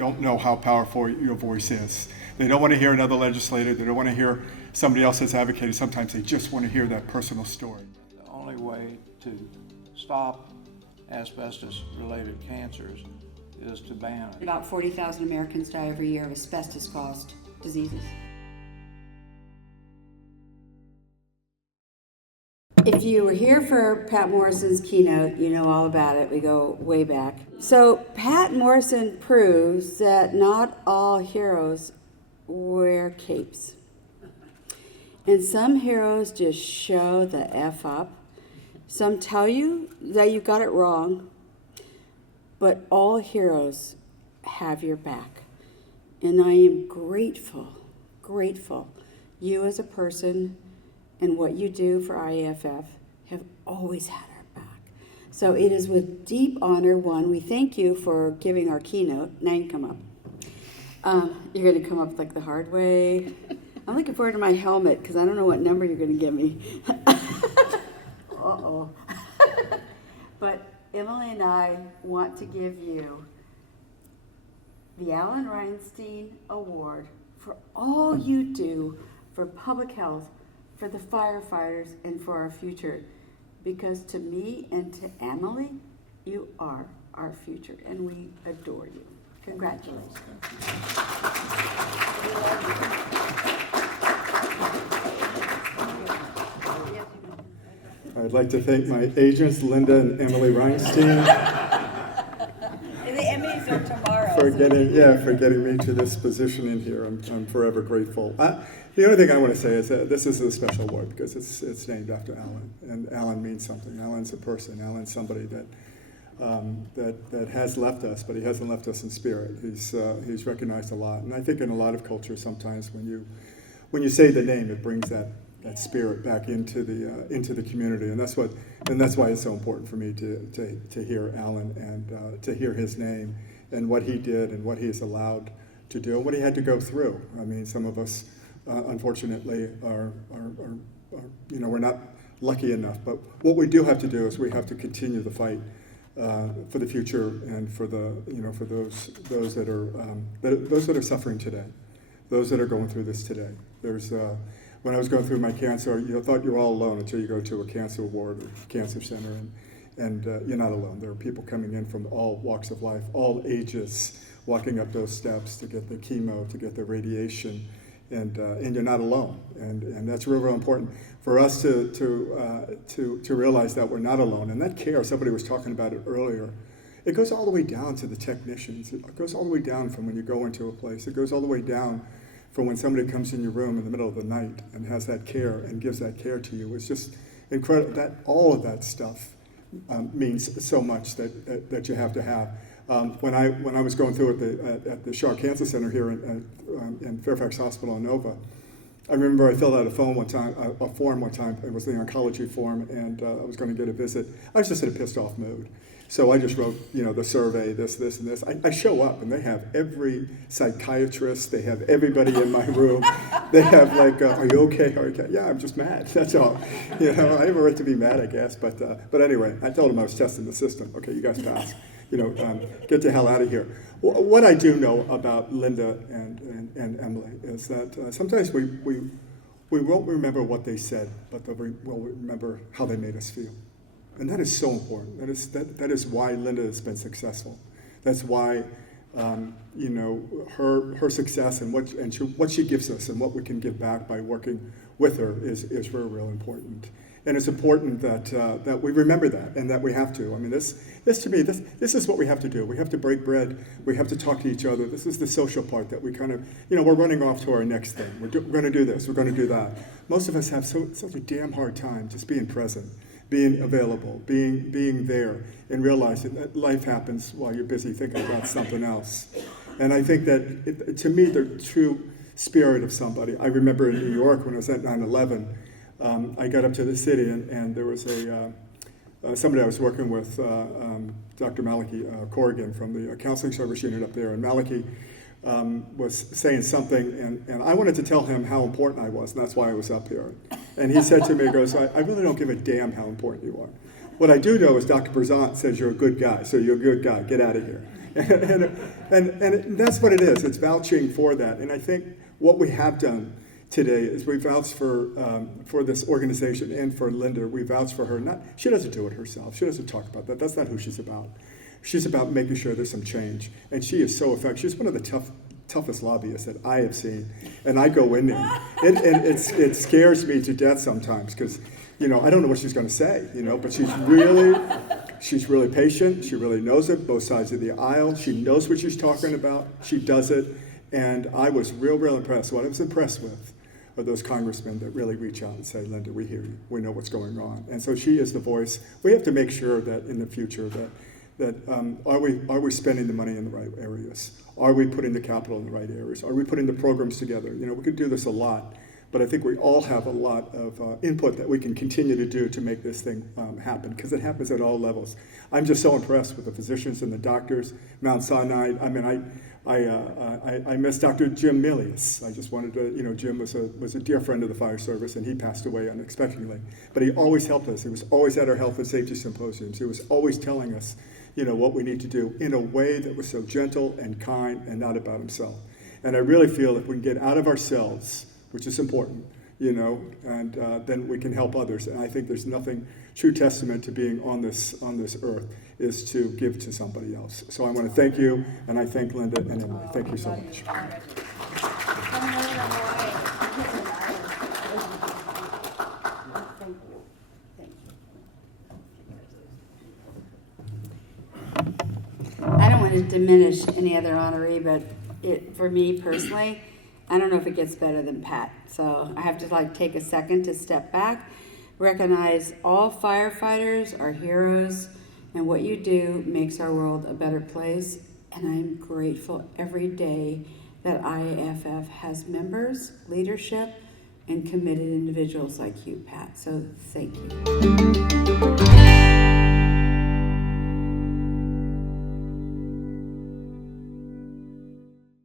don't know how powerful your voice is. They don't want to hear another legislator. They don't want to hear somebody else that's advocating. Sometimes they just want to hear that personal story. The only way to stop asbestos-related cancers is to ban it. About 40,000 Americans die every year of asbestos-caused diseases. If you were here for Pat Morrison's keynote, you know all about it. We go way back. So Pat Morrison proves that not all heroes wear capes. And some heroes just show the F up. Some tell you that you got it wrong. But all heroes have your back. And I am grateful, you as a person and what you do for IAFF have always had our back. So it is with deep honor, one, we thank you for giving our keynote. Now you can come up. You're gonna come up like the hard way. I'm looking forward to my helmet because I don't know what number you're gonna give me. Uh-oh. But Emily and I want to give you the Alan Reinstein Award for all you do for public health, for the firefighters, and for our future. Because to me and to Emily, you are our future, and we adore you. Congratulations. I'd like to thank my agents, Linda and Emily Reinstein. And the Emmys are tomorrow. For getting me to this position in here. I'm forever grateful. The only thing I want to say is that this is a special award because it's named after Alan, and Alan means something. Alan's a person. Alan's somebody that has left us, but he hasn't left us in spirit. He's recognized a lot, and I think in a lot of cultures sometimes when you say the name, it brings that spirit back into the community, and that's why it's so important for me to hear Alan and to hear his name and what he did and what he's allowed to do and what he had to go through. I mean, some of us unfortunately are we're not lucky enough, but what we do have to do is we have to continue the fight for the future and for for those that are suffering today, those that are going through this today. There's when I was going through my cancer, you thought you were all alone until you go to a cancer ward or cancer center, and you're not alone. There are people coming in from all walks of life, all ages, walking up those steps to get the chemo, to get the radiation, and you're not alone. And that's real important for us to realize that we're not alone. And that care, somebody was talking about it earlier, it goes all the way down to the technicians. It goes all the way down from when you go into a place. It goes all the way down from when somebody comes in your room in the middle of the night and has that care and gives that care to you. It's just incredible. That all of that stuff means so much that you have to have. When I was going through at the Shaw Cancer Center here in Fairfax Hospital in Nova, I remember I filled out a form one time. It was the oncology form, and I was going to get a visit. I was just in a pissed off mood. So I just wrote, the survey, this, and this. I show up, and they have every psychiatrist. They have everybody in my room. They have are you okay? Are you okay? Yeah, I'm just mad. That's all. I have a right to be mad, I guess. But anyway, I told them I was testing the system. Okay, you guys pass. Get the hell out of here. What I do know about Linda and Emily is that sometimes we won't remember what they said, but we'll remember how they made us feel. And that is so important. That is why Linda has been successful. That's why her success and what she gives us and what we can give back by working with her is real important. And it's important that we remember that and that we have to. I mean, this to me, this is what we have to do. We have to break bread. We have to talk to each other. This is the social part that we kind of, we're running off to our next thing. We're going to do this. We're going to do that. Most of us have such a damn hard time just being present, being available, being there, and realizing that life happens while you're busy thinking about something else. And I think that, to me, the true spirit of somebody. I remember in New York when I was at 9/11, I got up to the city, and there was somebody I was working with, Dr. Maliki Corrigan from the counseling service unit up there, and Maliki was saying something, and I wanted to tell him how important I was, and that's why I was up here. And he said to me, he goes, I really don't give a damn how important you are. What I do know is Dr. Berzant says you're a good guy, so you're a good guy, get out of here. And that's what it is. It's vouching for that. And I think what we have done today is we vouched for this organization and for Linda. We vouched for her. She doesn't do it herself. She doesn't talk about that. That's not who she's about. She's about making sure there's some change. And she is so effective. She's one of the toughest lobbyists that I have seen. And I go in there. It scares me to death sometimes because, I don't know what she's going to say, but she's really patient. She really knows it, both sides of the aisle. She knows what she's talking about. She does it. And I was real impressed. What I was impressed with are those congressmen that really reach out and say, Linda, we hear you. We know what's going on. And so she is the voice. We have to make sure that in the future that are we spending the money in the right areas? Are we putting the capital in the right areas? Are we putting the programs together? We could do this a lot, but I think we all have a lot of input that we can continue to do to make this thing happen, because it happens at all levels. I'm just so impressed with the physicians and the doctors. Mount Sinai, I miss Dr. Jim Milius. I just wanted to, Jim was a dear friend of the fire service, and he passed away unexpectedly. But he always helped us. He was always at our health and safety symposiums. He was always telling us, what we need to do in a way that was so gentle and kind and not about himself. And I really feel if we can get out of ourselves, which is important, and then we can help others. And I think there's nothing true testament to being on this earth is to give to somebody else. So I want to thank you, and I thank Linda and Emily. Thank you so much. I don't want to diminish any other honoree, but for me personally, I don't know if it gets better than Pat. So I have to take a second to step back, recognize all firefighters are heroes, and what you do makes our world a better place. And I'm grateful every day that IAFF has members, leadership, and committed individuals like you, Pat. So thank you.